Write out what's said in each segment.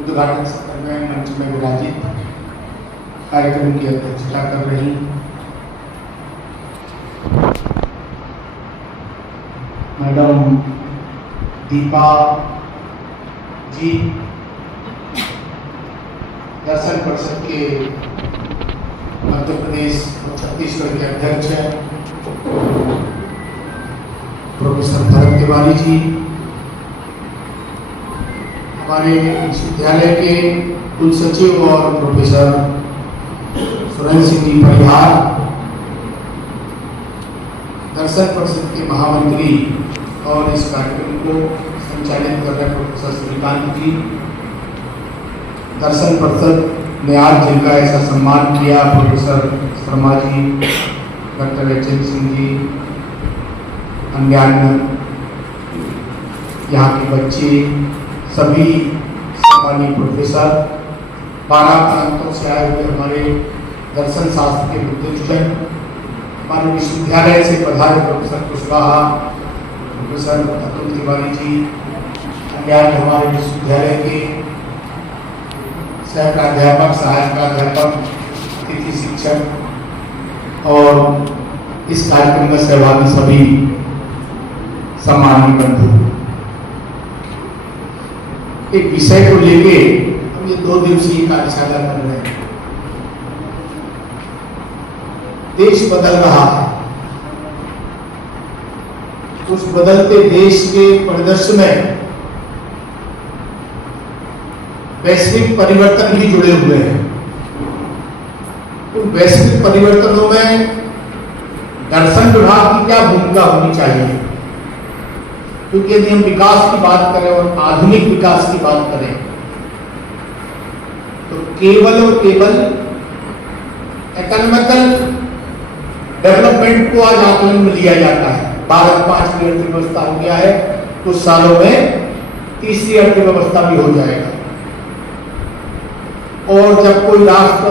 उद्घाटन सत्र में मंच में विराजित कार्यक्रम की अध्यक्षता कर रही मैडम दीपा जी, दर्शन परिषद के मध्य प्रदेश और छत्तीसगढ़ के अध्यक्ष हैं प्रोफेसर भरत तिवारी जी, हमारे विश्वविद्यालय के कुल सचिव और प्रोफेसर सुरेंद्र सिंह जी परिहार, दर्शन परिषद के महामंत्री और इस कार्यक्रम को संचालित कर रहे प्रोफेसर श्रीकांत जी, दर्शन परिषद ने आज जिनका ऐसा सम्मान किया professor Sharma ji, doctor H.N.. Singh ji, अन्य यहाँ के बच्चे, सभी सम्मानीय प्रोफेसर, 12 प्रांतों से आए हुए हमारे दर्शन शास्त्र के विद्वान, हमारे विश्वविद्यालय से पधारे प्रोफेसर कुशवाहा, प्रोफेसर अतुल तिवारी जी, अन्य हमारे विश्वविद्यालय के सह प्राध्यापक, सहायक प्राध्यापक, अतिथि शिक्षक और इस कार्यक्रम में सहभागी सभी सम्मानीय बंधु, एक विषय को लेके हम ये 2 दिवसीय कार्यशाला कर रहे हैं। देश बदल रहा है, उस बदलते देश के परिदृश्य में वैश्विक परिवर्तन भी जुड़े हुए हैं। उन वैश्विक परिवर्तनों में दर्शन विभाग की क्या भूमिका होनी चाहिए, क्योंकि यदि हम विकास की बात करें और आधुनिक विकास की बात करें तो केवल और केवल इकोनॉमिकल डेवलपमेंट को आज आकलन में लिया जाता है। भारत 5वीं अर्थव्यवस्था हो गया है, कुछ सालों में 3री अर्थव्यवस्था भी हो जाएगा। और जब कोई राष्ट्र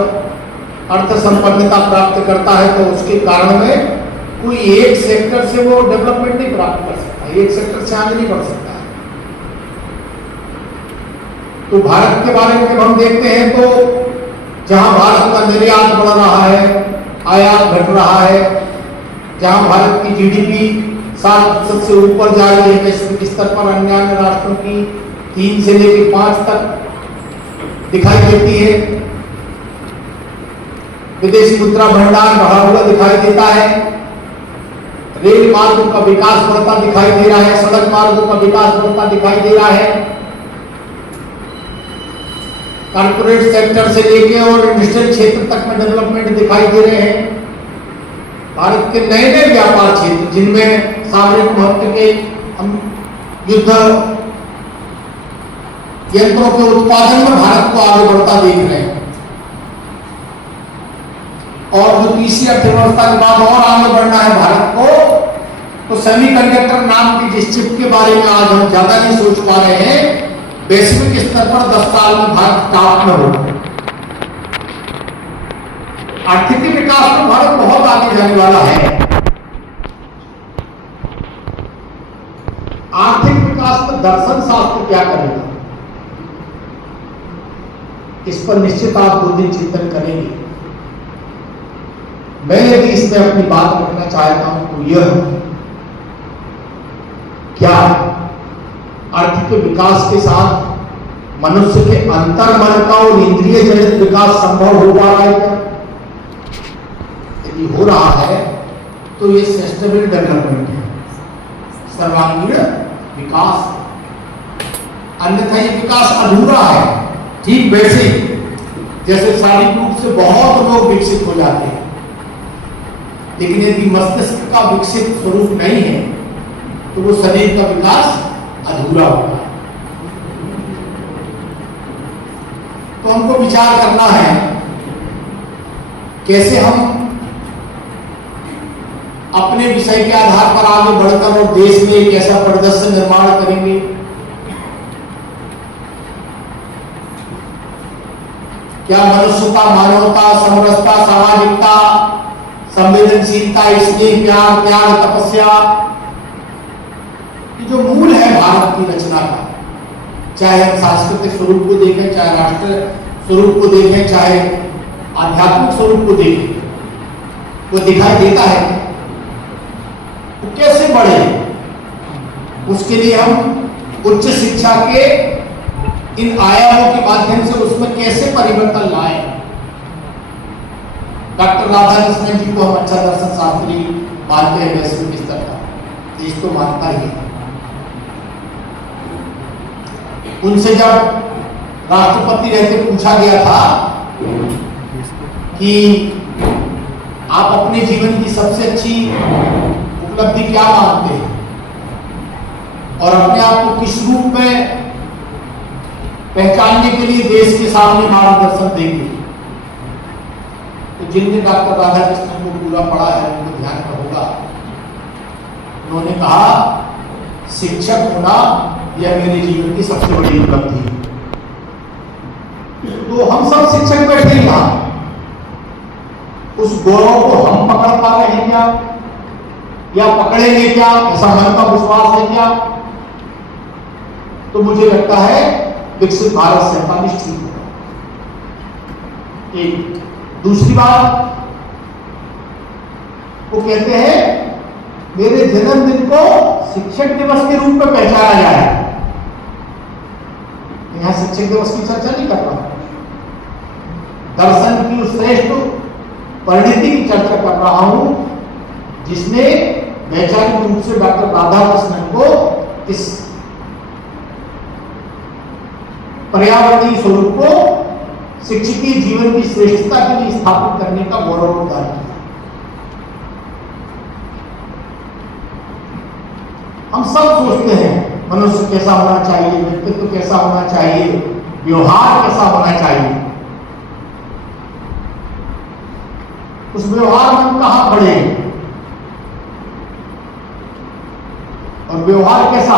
अर्थ संपन्नता प्राप्त करता है तो उसके कारण में कोई एक सेक्टर से वो डेवलपमेंट नहीं प्राप्त कर सकता, एक सेक्टर से आगे नहीं बढ़ सकता है। तो भारत के बारे में जब हम देखते हैं तो जहां भारत का निर्यात बढ़ रहा है, आयात घट रहा है, जहां भारत की जीडीपी 7% से ऊपर जा रही है वैश्विक स्तर पर, अन्य राष्ट्रों की 3 से लेकर 5 तक दिखाई देती है, विदेशी मुद्रा भंडार बढ़ा हुआ दिखाई देता है, रेल मार्गों का विकास बढ़ता दिखाई दे रहा है, सड़क मार्गों का विकास बढ़ता दिखाई दे रहा है, कॉर्पोरेट सेक्टर से लेके और इंडस्ट्रियल क्षेत्र तक में डेवलपमेंट दिखाई दे रहे हैं। भारत के नए नए व्यापार क्षेत्र जिनमें सामरिक महत्व के हम युद्ध यंत्रों के उत्पादन में भारत को आगे बढ़ता देख रहे हैं। और जो 3री अर्थव्यवस्था के बाद और आगे बढ़ना है भारत को, तो सेमीकंडक्टर नाम की जिस चिप के बारे में आज हम ज्यादा नहीं सोच पा रहे हैं, वैश्विक स्तर पर 10 साल में भारत टॉप में होगा। आर्थिक विकास में भारत बहुत आगे जाने वाला है। आर्थिक विकास में दर्शन शास्त्र क्या करेगा, इस पर निश्चित आप 2 दिन चिंतन करेंगे। मैं यदि इसमें अपनी बात रखना चाहता हूं तो यह क्या आर्थिक विकास के साथ मनुष्य के अंतर्मन का और इंद्रिय जनित विकास संभव हो पा रहा है क्या? यदि हो रहा है तो ये सस्टेनेबल डेवलपमेंट है, सर्वांगीण विकास। अन्यथा ये विकास अधूरा है। ठीक वैसे जैसे शारीरिक रूप से बहुत लोग विकसित हो जाते हैं, लेकिन यदि मस्तिष्क का विकसित स्वरूप नहीं है तो वो शरीर का विकास अधूरा होगा। तो हमको विचार करना है कैसे हम अपने विषय के आधार पर आगे बढ़कर और देश में एक ऐसा परिदृश्य निर्माण करेंगे क्या मनुष्यता, मानवता, समरसता, सामाजिकता, संवेदनशीलता, स्नेह, प्यार, त्याग, तपस्या, ये जो मूल है भारत की रचना का, चाहे हम सांस्कृतिक स्वरूप को देखें, चाहे राष्ट्र स्वरूप को देखें, चाहे आध्यात्मिक स्वरूप को देखें, वो दिखाई देता है। तो कैसे बढ़े, उसके लिए हम उच्च शिक्षा के इन आयामों के माध्यम से उसमें कैसे परिवर्तन लाए। डॉक्टर राधाकृष्णन जी को हम अच्छा दर्शन शास्त्री मानते हैं वैश्विक स्तर का, देश तो मानता ही है। उनसे जब राष्ट्रपति रहते पूछा गया था कि आप अपने जीवन की सबसे अच्छी उपलब्धि क्या मानते हैं और अपने आप को किस रूप में पहचानने के लिए देश के सामने मार्गदर्शन देंगे, तो जिनने डॉक्टर राधाकृष्णन को पूरा पढ़ा है उनको ध्यान में होगा, उन्होंने कहा शिक्षक होना यह मेरे जीवन की सबसे बड़ी उपलब्धि है। तो हम सब शिक्षक बैठे यहाँ, उस गौरव को हम पकड़ पा रहे हैं क्या, या पकड़ेंगे क्या, ऐसा मन का विश्वास है क्या? तो मुझे लगता है विकसित भारत 47 ठीक होगा। एक दूसरी बात, वो कहते हैं मेरे जन्मदिन को शिक्षक दिवस के रूप में पहचाना जाए। यहां शिक्षक दिवस की चर्चा नहीं कर रहा, दर्शन की उस श्रेष्ठ परिणति की चर्चा कर रहा हूं जिसने वैचारिक रूप से डॉक्टर राधाकृष्णन को इस पर्यावरणीय स्वरूप को शिक्षकीय जीवन की श्रेष्ठता के लिए स्थापित करने का गौरव प्रदान किया। हम सब सोचते हैं मनुष्य कैसा होना चाहिए, व्यक्तित्व कैसा होना चाहिए, व्यवहार कैसा होना चाहिए। उस व्यवहार में हम कहां पड़े और व्यवहार कैसा,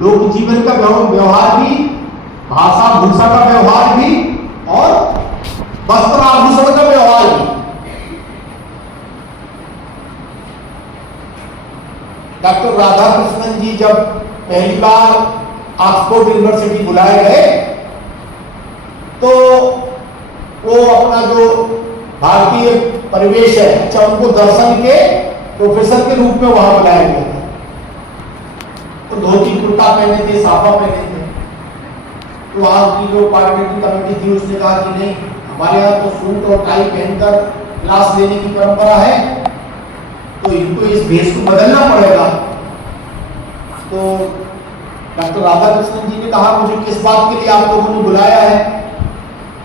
लोक जीवन का व्यवहार भी, भाषा भूषा का व्यवहार भी और वस्त्र आभूषण का व्यवहार भी। डॉक्टर राधाकृष्णन जी जब पहली बार ऑक्सफोर्ड यूनिवर्सिटी बुलाए गए तो वो अपना जो भारतीय परिवेश है, अच्छा उनको दर्शन के प्रोफेसर के रूप में वहां बुलाया गया था। तो धोती कुर्ता पहने थे, साफा पहने थे। तो वहां की जो पार्लियामेंट्री कमेटी थी उसने कहा कि नहीं, हमारे यहाँ तो सूट और टाई पहनकर क्लास लेने की परंपरा है, तो इनको इस भेष को बदलना पड़ेगा। तो डॉक्टर राधाकृष्णन जी ने कहा मुझे किस बात के लिए आप लोगों ने बुलाया है?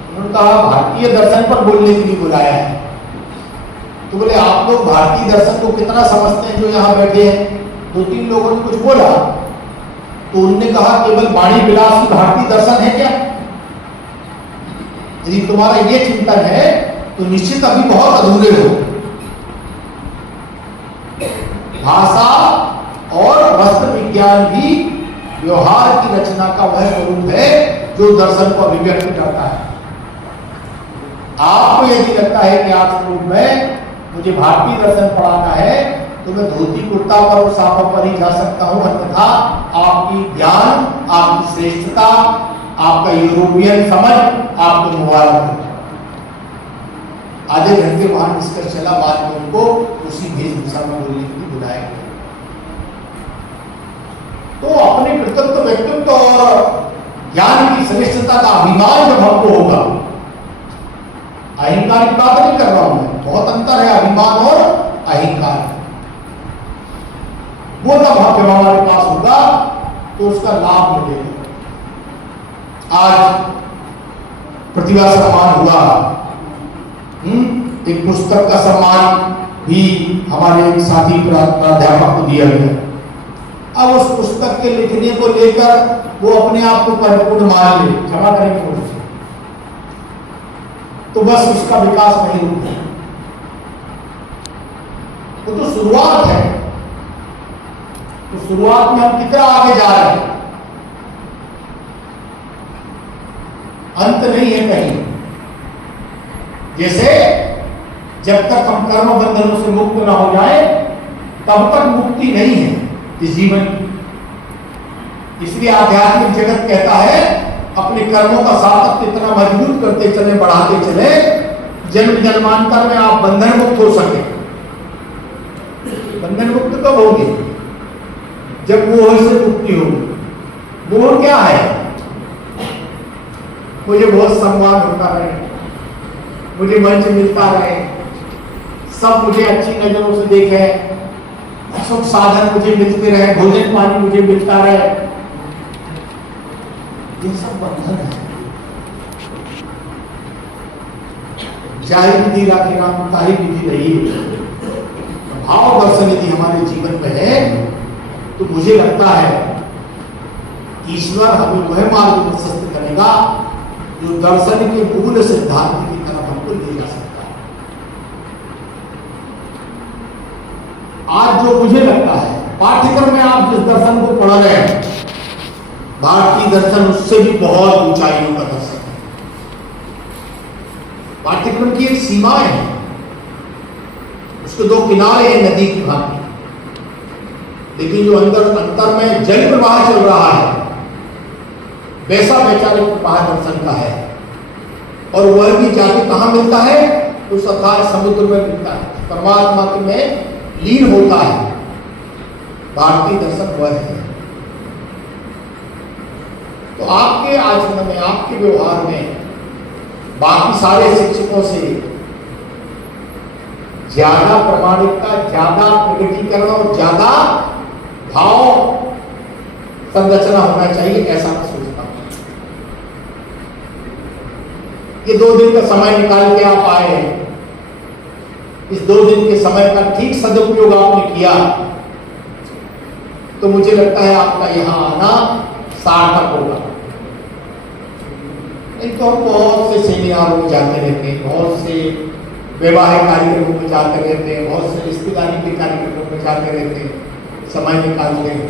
उन्होंने कहा भारतीय दर्शन पर बोलने के लिए बुलाया है। तो बोले आप लोग भारतीय दर्शन को कितना समझते हैं जो यहाँ बैठे हैं? 2-3 लोगों ने कुछ बोला तो उनने कहा केवल वाणी विलास ही भारतीय दर्शन है क्या? यदि तुम्हारा ये चिंतन है तो निश्चित अभी बहुत अधूरे हो। भाषा और वस्त्र विज्ञान भी व्यवहार की रचना का वह स्वरूप है जो दर्शन को अभिव्यक्त करता है। आपको यदि लगता है कि ऑक्सफोर्ड में मुझे भारतीय दर्शन पढ़ाना है तो मैं धोती कुर्ता पर और साफा पर ही जा सकता हूं, अन्यथा आपकी ज्ञान, आपकी श्रेष्ठता, आपका यूरोपियन समझ आपको मुबारक हो। आधे घंटे वहां डिस्कस चला, बाद में उनको उसी वेशभूषा में बोलने के लिए बुलाया गया। तो अपने कृतित्व, व्यक्तित्व और ज्ञान की श्रेष्ठता का अभिमान जब हमको होगा, अहंकार की बात नहीं कर रहा हूं मैं, बहुत अंतर है अभिमान और अहंकार। वो जब हमारे पास होगा तो उसका लाभ मिलेगा। आज प्रतिभा सम्मान हुआ, एक पुस्तक का सम्मान भी हमारे एक साथी प्राध्यापक को दिया गया। अब उस पुस्तक के लिखने को लेकर वो अपने आप को परिपूर्ण मान ले, क्षमा करेंगे मुझसे, तो बस उसका विकास नहीं रुका। वो तो शुरुआत है, तो शुरुआत में हम कितना आगे जा रहे हैं, अंत नहीं है कहीं। जैसे जब तक हम कर्म बंधनों से मुक्त न हो जाए तब तक मुक्ति नहीं है इस जीवन की। इसलिए आध्यात्मिक जगत कहता अपने कर्मों का सार्थक इतना मजबूत करते चले, बढ़ाते चले, जन्म जन्मांतर में आप बंधन मुक्त हो सके। बंधन मुक्त कब होगी? जब मोह से मुक्ति होगी। मोह क्या है? मुझे बहुत सम्मान होता रहे, मुझे मंच मिलता रहे, सब मुझे अच्छी नजरों से देखे, सुख साधन मुझे मिलते रहे, भोजन पानी मुझे मिलता रहे, ये सब बंधन है। जाहि विधि राखी राम ताहि विधि रही। भाव दर्शन यदि हमारे जीवन में है तो मुझे लगता है ईश्वर हमें वह मार्ग प्रशस्त करेगा जो दर्शन के मूल सिद्धांत की तरफ हमको ले जा सकता है। आज जो मुझे लगता है पाठ्यक्रम में आप जिस दर्शन को पढ़ रहे हैं, भारतीय दर्शन उससे भी बहुत ऊंचाइयों का दर्शन है। पाठ्यक्रम की एक सीमाएं है, उसके दो किनारे हैं नदी की भांति, लेकिन जो अंतर में जल प्रवाह चल रहा है वैसा वैचारिक प्रवाह दर्शन का है। और वह भी जाके कहां मिलता है? उस अथाह समुद्र में मिलता है, परमात्मा में लीन होता है। भारतीय दर्शन वह है। तो आपके आचरण में, आपके व्यवहार में बाकी सारे शिक्षकों से ज्यादा प्रमाणिकता, ज्यादा प्रगटीकरण और ज्यादा भाव संरचना होना चाहिए, ऐसा मैं सोचता हूं। ये 2 दिन का समय निकाल के आप आए, इस 2 दिन के समय का ठीक सदुपयोग आपने किया तो मुझे लगता है आपका यहां आना सार्थक होगा। नहीं तो हम बहुत से सेमिनारों में जाते रहते हैं, बहुत से वैवाहिक कार्यक्रमों में जाते रहते हैं, बहुत से रिश्तेदारी के कार्यक्रमों में जाते रहते हैं, समय निकालते हैं।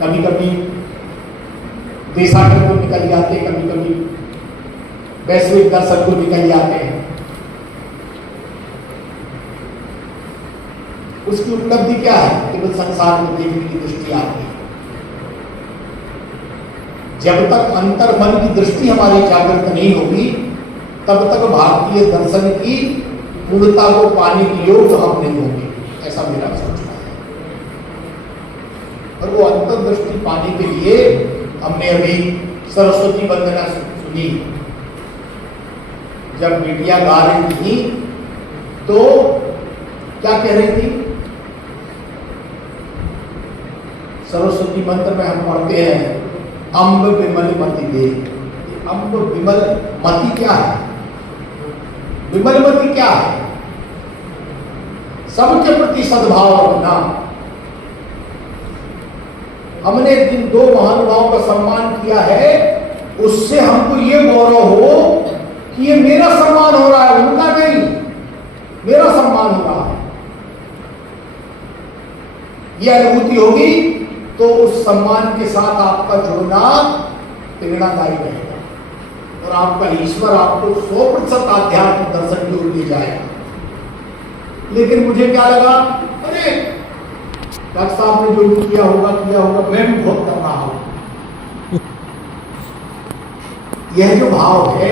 कभी कभी देशाटन को निकल जाते हैं, कभी कभी वैश्विक दर्शन को निकल जाते हैं। उसकी उपलब्धि क्या है? केवल संसार को देखने की दृष्टि आती है। जब तक अंतर मन की दृष्टि हमारी जागृत नहीं होगी तब तक भारतीय दर्शन की पूर्णता को पाने के योग्य हम नहीं होंगे, ऐसा मेरा सोचना है। और वो अंतर्दृष्टि पाने के लिए हमने अभी सरस्वती वंदना सुनी। जब बेटियां गा रही थी तो क्या कह रही थी? सरस्वती मंत्र में हम पढ़ते हैं अम्ब विमल मति दे। अम्ब विमल मति क्या है? विमल मति क्या है? सबके प्रति सद्भाव रखना। हमने जिन 2 महानुभावों का सम्मान किया है उससे हमको ये गौरव हो कि ये मेरा सम्मान हो रहा है, उनका नहीं, मेरा सम्मान हो रहा है। ये अनुभूति होगी तो उस सम्मान के साथ आपका जुड़ना प्रेरणादायी रहेगा और आपका ईश्वर आपको 100% आध्यात्मिक दर्शन की ओर ले जाएगा। लेकिन मुझे क्या लगा, अरे डॉक्टर साहब ने जो भी किया होगा मैं भी बहुत कर रहा हूं। यह जो भाव है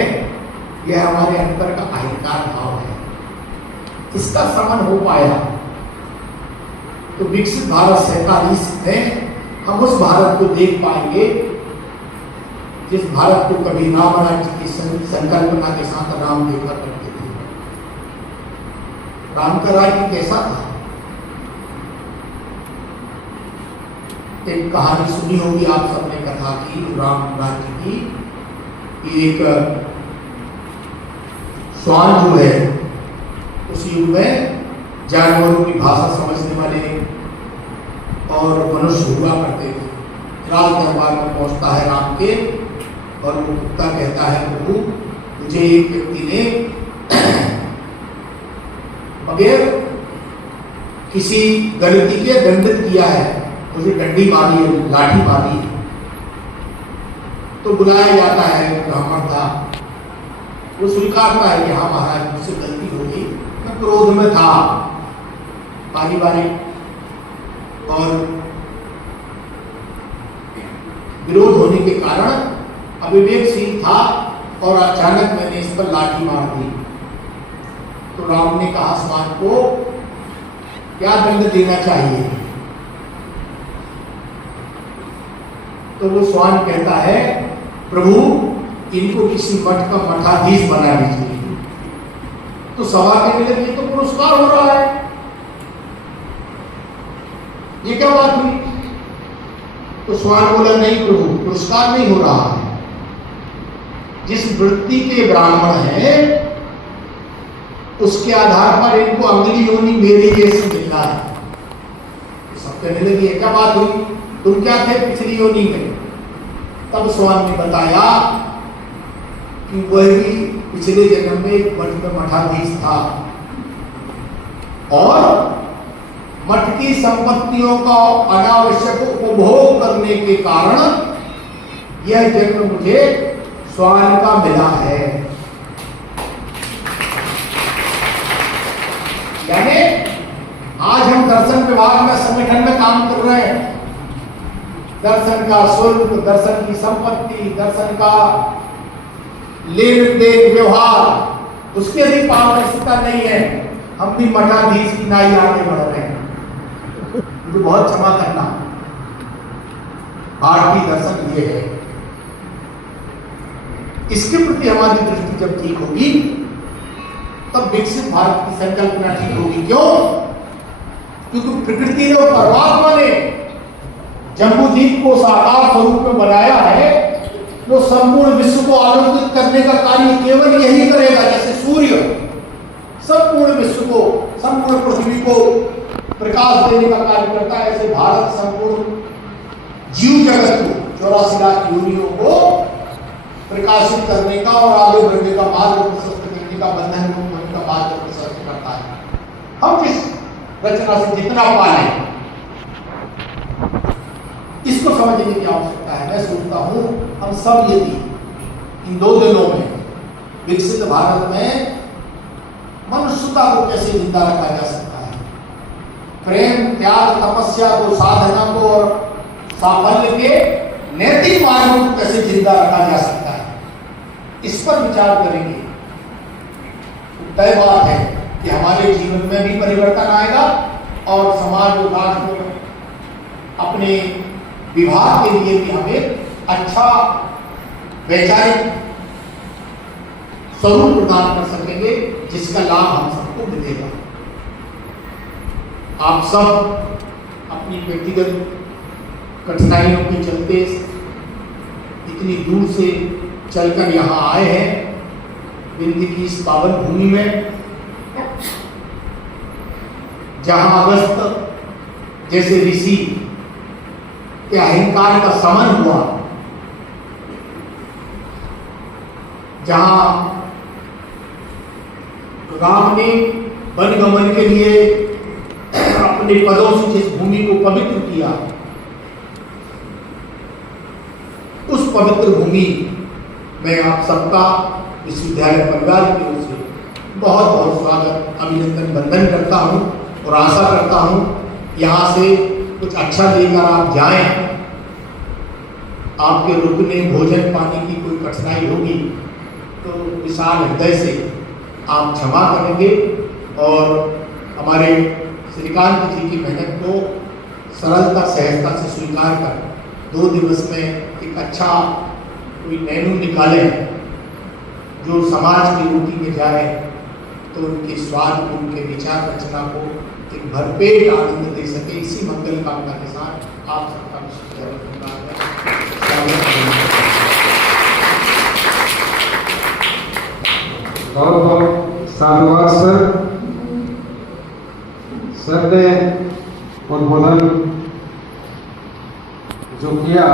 यह हमारे अंतर का अहंकार भाव है। इसका श्रवण हो पाया तो विकसित भारत 47 में हम उस भारत को देख पाएंगे जिस भारत को कभी राम राज्य की संकल्पना के साथ राम देखा करते थे। राम का राज्य कैसा था? एक कहानी सुनी होगी आप सबने कथा की, राम राज्य की। एक श्वान जो है उस युग में जानवरों की भाषा समझने वाले और मनुष्य हुआ करते थे। राज दरबार में पहुंचता है राम के और वो कुत्ता कहता है, प्रभु मुझे एक व्यक्ति ने बगैर किसी गलती के दंडित किया है, मुझे डंडी मारी है, लाठी मारी है। तो बुलाया जाता है, ब्राह्मण था, वो स्वीकारता है कि हाँ महाराज मुझसे गलती हो गई, मैं क्रोध में था, पारिवारिक और विरोध होने के कारण अब अविवेकशील था और अचानक मैंने इस पर लाठी मार दी। तो राम ने कहा स्वान को क्या दंड देना चाहिए? तो वो स्वान कहता है प्रभु इनको किसी मठ का मठाधीश बना दीजिए। तो सभा कहने लगी ये तो पुरस्कार हो रहा है, ये क्या बात हुई? तो स्वान बोला नहीं प्रभु पुरस्कार नहीं हो रहा है, जिस वृत्ति के ब्राह्मण है उसके आधार पर इनको अगली योनि मेरे जैसे मिलना है। तो सब कहने लगी क्या बात हुई, तुम क्या थे पिछली योनि में? तब स्वान ने बताया कि वही पिछले जन्म में एक मठ में मठाधीश था और मठ की संपत्तियों का अनावश्यक उपभोग करने के कारण यह जन्म मुझे स्वान का मिला है। यानी आज हम दर्शन विभाग में संगठन में काम कर रहे हैं, दर्शन का शुल्क, दर्शन की संपत्ति, दर्शन का लेन देन व्यवहार, उसके अधिक पारदर्शिता नहीं है। हम भी मठाधीश की नाई आगे बढ़ रहे हैं। मुझे बहुत क्षमा करना, भारतीय दर्शन ये है। इसके प्रति हमारी दृष्टि जब ठीक होगी तब विकसित भारत की संकल्पना ठीक होगी। क्यों? क्योंकि प्रकृति ने और परमात्मा ने जम्बूद्वीप को साकार स्वरूप में बनाया है। वो संपूर्ण विश्व को आलोकित करने का कार्य केवल यही करेगा। जैसे सूर्य संपूर्ण विश्व को, संपूर्ण पृथ्वी को प्रकाश देने का कार्य करता है, ऐसे भारत संपूर्ण जीव जगत को, 84 लाख योनियों को प्रकाशित करने का और आगे बढ़ने का मार्ग प्रशस्त करने का, बंधन मुक्त होने का मार्ग प्रशस्त करता है। हम इस रचना से जितना पालें इसको समझने की आवश्यकता है। मैं सोचता हूं हम सब यदि इन 2 दिनों में विकसित भारत में मनुष्यता को कैसे जिंदा रखा जा सकता है, प्रेम, त्याग, तपस्या को, साधना को और साफल्य के नैतिक मार्गों को कैसे जिंदा रखा जा सकता है, इस पर विचार करेंगे तो तय बात है कि हमारे जीवन में भी परिवर्तन आएगा और समाज और राष्ट्र में अपने विभाग के लिए भी हमें अच्छा वैचारिक स्वरूप प्रदान कर सकेंगे जिसका लाभ हम सबको मिलेगा। आप सब अपनी व्यक्तिगत कठिनाइयों के चलते इतनी दूर से चलकर यहाँ आए हैं विंध्य की इस पावन भूमि में, जहां अगस्त जैसे ऋषि के अहंकार का समन हुआ, जहां राम ने वनगमन के लिए अपने पदों से जिस भूमि को पवित्र किया, उस पवित्र भूमि में आप सबका विश्वविद्यालय परिवार की ओर से बहुत बहुत स्वागत, अभिनंदन, वंदन करता हूं और आशा करता हूं यहाँ से कुछ अच्छा लेकर आप जाएं। आपके रुकने, भोजन पानी की कोई कठिनाई होगी तो विशाल हृदय से आप क्षमा करेंगे और हमारे श्रीकांत जी की मेहनत को सरलता, सहजता से स्वीकार कर 2 दिवस में एक अच्छा कोई मेनू निकालें जो समाज की रोटी में जाए, तो उनके स्वाद को, उनके विचार रचना को एक भरपेट आनंद दे सके। इसी मंगल कामना के साथ आप सबका बहुत बहुत साधुवाद सर ने उद्बोधन जो किया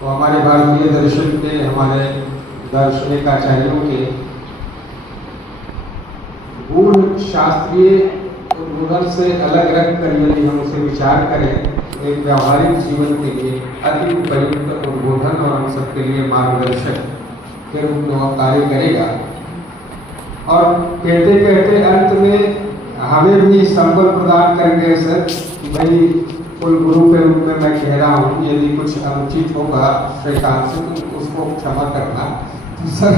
तो हमारे भारतीय दर्शन के, हमारे दार्शनिक आचार्यों के गूढ़ शास्त्रीय उद्बोधन से अलग रख कर यदि हम उसे विचार करें तो एक व्यावहारिक जीवन के लिए अति उपयुक्त उद्बोधन और हम सबके लिए मार्गदर्शक के रूप में वह कार्य करेगा। और कहते कहते अंत में हमें भी संबल प्रदान कर गए सर कि भाई कोई गुरु के रूप में मैं कह रहा हूँ, यदि कुछ अनुचित होगा श्रीकांत से तो उसको क्षमा करना। तो सर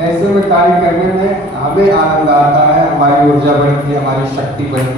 ऐसे में कार्य करने में हमें आनंद आता है, हमारी ऊर्जा बढ़ती है, हमारी शक्ति बढ़ती है।